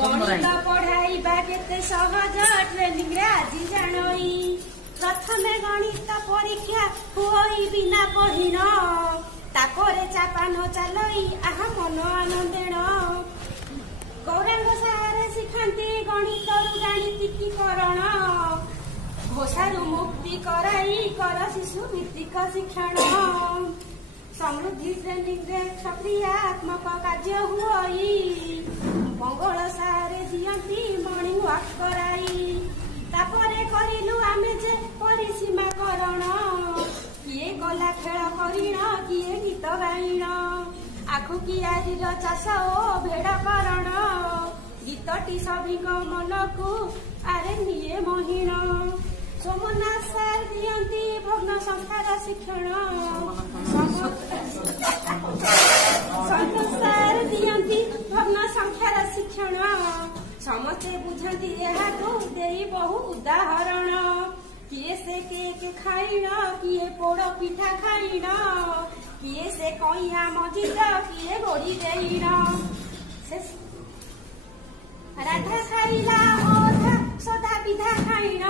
गणित पढ़ाइबा केते सहज ट्रेनिंग रे आज जानई प्रथमे गणित परीक्षा होई बिना पढ़िन तापरे चापान चलई आहा मन आनंदेण गौरांग सारे शिखांती गणित गाणितिकीकरण घोषारू मुक्ति कराई कर शिशु भित्तिक शिक्षण समृद्धि ट्रेनिंग रे सक्रियात्मक कार्य हुई मंगल सारे दियंती मॉर्निंग वॉक कराई तापरे करिलु आमे जे परिसीमा करण किए गला खेल करिण किए गीत गाइण आखु कि आजिर चाष ओ भेड़ करण गीतटी सभिक मनकु आरे निये मोहिण सोमनाथ सार दियंती भग्न संस्कार शिक्षण संतोष सार दियंती भग्न संख्यार शिक्षण समस्ते बुझंती एहाकु देई बहु उदाहरण किए से केक खाइण किए पोड़ पिठा खाइण किए से कइया मजिद किए गोड़ी देइण राधा खाइला अधा सदा विधा खाइण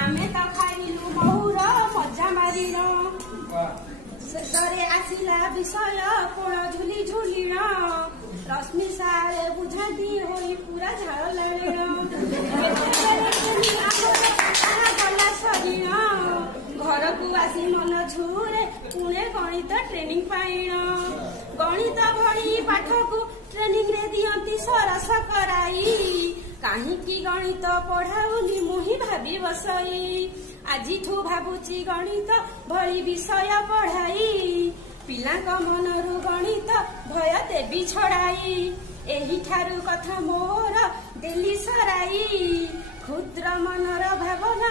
आमे त खाइलु बहुर मजा मारिण शेषरे आसिला विषय कोण झुली झुलिण रश्मि सारे बुझाती होई पूरा झाड़ लाणिण गला सरिण घर को आसी मन झुरे पुणे गणित ट्रेनिंग पाइण गणित भली पाठ को ट्रेनिंग रे दियंती सरस कराई काहींकि गणित पढ़ाउनी मुही भाबी बसई आजिठू भाबुची गणित भली विषय पढ़ाई पिलांक मनरु गणित भय देवी छड़ाई एही ठारू कथा मोर दिल्ली सराई क्षुद्र मनर भावना